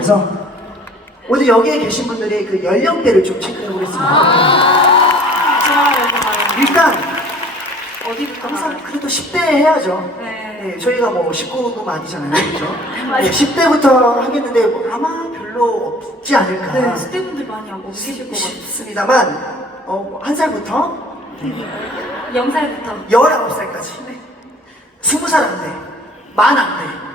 그래서 오늘 여기에 계신 분들의 그 연령대를 좀 체크해 보겠습니다. 좋아요. 일단 어디부터 항상? 그래도 10대 해야죠. 네. 네, 저희가 뭐 19도 아니잖아요. 그죠? 네, 10대부터 하겠는데 뭐 아마 별로 없지 않을까 네, 스태프분들 많이 안 계실 것. 싶습니다만 어, 한 살부터 영살부터. 19살까지 20살 안 돼. 만 안 돼.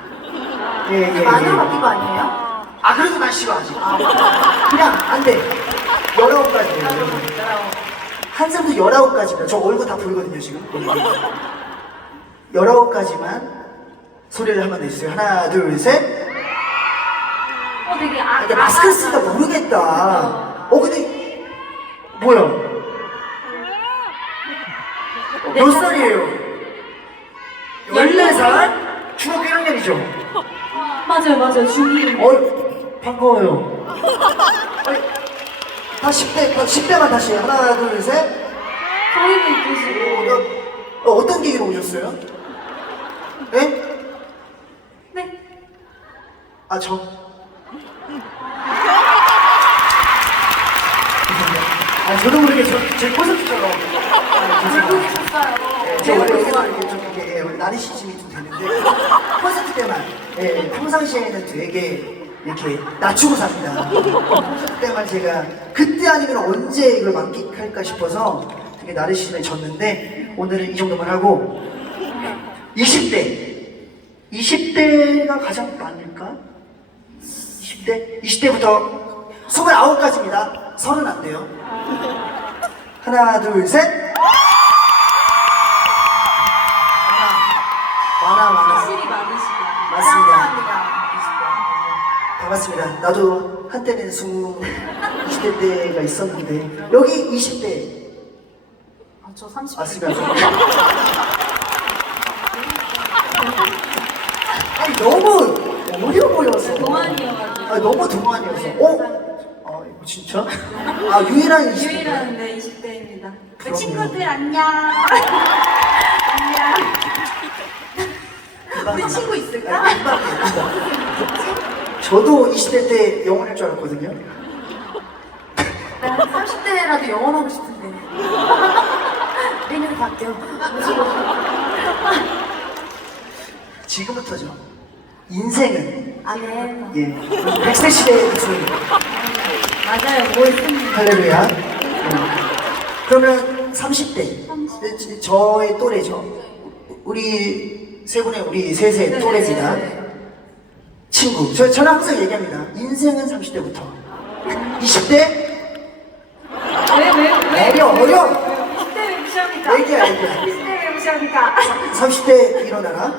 예, 예, 예. 만으로 바뀐 거 아니에요? 아, 그래도 난 싫어, 아직. 그냥 안 돼. 19까지예요. 한 살부터 19까지입니다. 저 얼굴 다 보이거든요, 지금. 19까지만 소리를 한번 내주세요. 하나, 둘, 셋. 어, 되게 아, 아, 근데 마스크 쓰니까 모르겠다. 어, 근데, 뭐야? 어, 몇 살이에요? 14살? 중학교 1학년이죠? 맞아요, 맞아요. 중이. 어, 반가워요. 아니, 다 10대, 다 10대만 다시 하나, 둘, 셋. 저희는 있으시고. 어, 어, 어떤 계기로 오셨어요? 네? 네. 아, 저. 아, 저도 모르게 저, 제 콘서트처럼. 아. 계셨어요. 네, 제가 원래 이렇게 좀 이렇게 예, 원래 나리 시즘이 좀 되는데 콘서트 때만 예, 평상시에는 되게 이렇게 낮추고 삽니다. 콘서트 때만 제가 그때 아니면 언제 이걸 만끽할까 싶어서 되게 나르시즘에 졌는데 오늘은 이 정도만 하고 20대 20대가 가장 많을까? 20대? 20대부터 29까지입니다. 서른 안 돼요. 하나, 둘, 셋. 반갑습니다. 나도 한때는 20, 20대 때가 있었는데 여기 20대 아, 저 30대. 맞습니다. 아니 너무 어려 보여서 동안이어가지고. 아 너무 동안이어서 어? 아 이거 진짜? 아 유일한 20대 유일한 네, 20대입니다. 그럼요. 친구들 안녕. 안녕. 우리 친구 있을까? 저도 20대 때 영원할 줄 알았거든요. 난 30대라도 영원하고 싶은데. 내년에 바뀌어. 지금부터죠. 인생은 아, 네. 예 100세 시대의 무슨 맞아요. 뭐 있습니다. 할렐루야. 네. 그러면 30대. 저- 저의 또래죠. 우리 세 분의 우리 셋의 네, 또래입니다. 친구. 저, 저는 항상 얘기합니다. 인생은 30대부터. 20대? 왜, 왜, 왜? 어려, 어려. 20대 왜 무시합니까? 얘기야, 얘기야. 20대 왜 무시합니까? 30대 일어나라.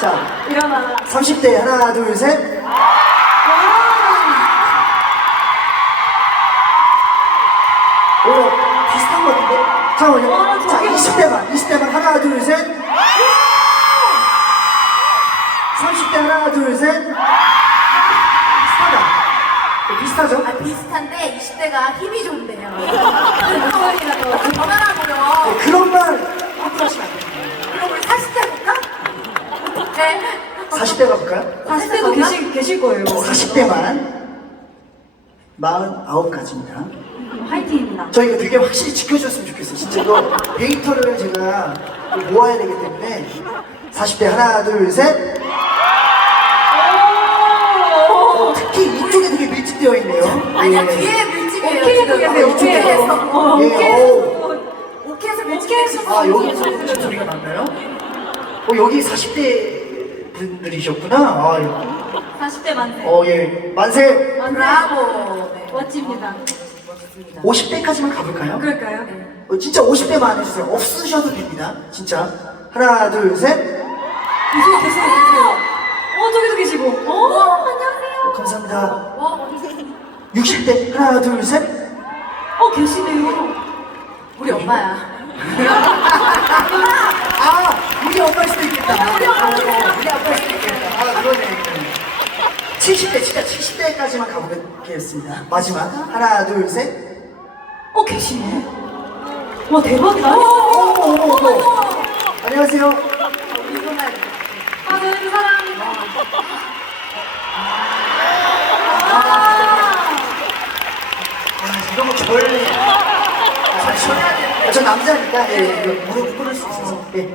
자, 일어나. 30대 하나, 둘, 셋. 오히려 비슷한 것 같은데? 잠깐만요. 와, 자, 저게 20대만, 20대만 하나, 둘, 셋. 하나, 둘, 셋. 비슷하다. 비슷하죠? 아, 비슷한데 20대가 힘이 좋은데요. 목소리라도 전화라고요. 네, 그런 말 함부로 하시면 안 됩니다. 그럼 우리 40대 볼까? 네. 40대 가볼까요? 40대도 계실, 계실 거예요. 40대만 49가지입니다. 화이팅입니다. 저 이거 되게 확실히 지켜줬으면 좋겠어요. 진짜 이거 데이터를 제가 모아야 되기 때문에 40대 하나, 둘, 셋. 특히 이쪽에 되게 밀집되어 있네요. 아니야, 예. 뒤에 밀집이에요. 오케이도 지금. 계세요. 이쪽에. 오케이에서. 어, 예, 오케이에서. 오케이에서. 밀집해서. 아, 여기서 무슨 소리가 났나요? 어, 여기 40대 분들이셨구나. 아, 예. 40대 만세. 어, 예. 만세! 브라보. 네. 멋집니다. 50대까지만 가볼까요? 그럴까요? 어, 진짜 50대만 해주세요. 없으셔도 됩니다. 진짜. 하나, 둘, 셋. 계세요, 계세요, 계세요. 어, 저기도 계시고. 어, 안녕하세요. 어, 감사합니다. 와, 60대. 하나, 둘, 셋. 어, 계시네요. 우리 엄마야. 아, 우리 엄마일 수도 있겠다. 우리 아빠일 수도 있겠다. 아, 그러네. 70대, 진짜 70대까지만 가보겠습니다. 마지막. 하나, 둘, 셋. 어, 계시네. 와, 대박이다. 어머, 어머. 안녕하세요. 이거만. 아, 저희 사랑합니다. 아, 저 남자니까 예, 이거 무릎 꿇을 수 있어서 예,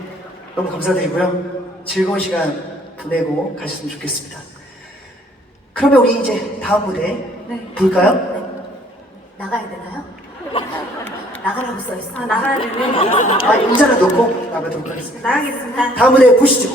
너무 감사드리고요. 즐거운 시간 보내고 가셨으면 좋겠습니다. 그러면 우리 이제 다음 무대 네. 볼까요? 나가야 되나요? 나가라고 써있어. 아, 나가야 되네. 아, 의자를 놓고 나가도록 하겠습니다. 나가겠습니다. 다음 무대 보시죠.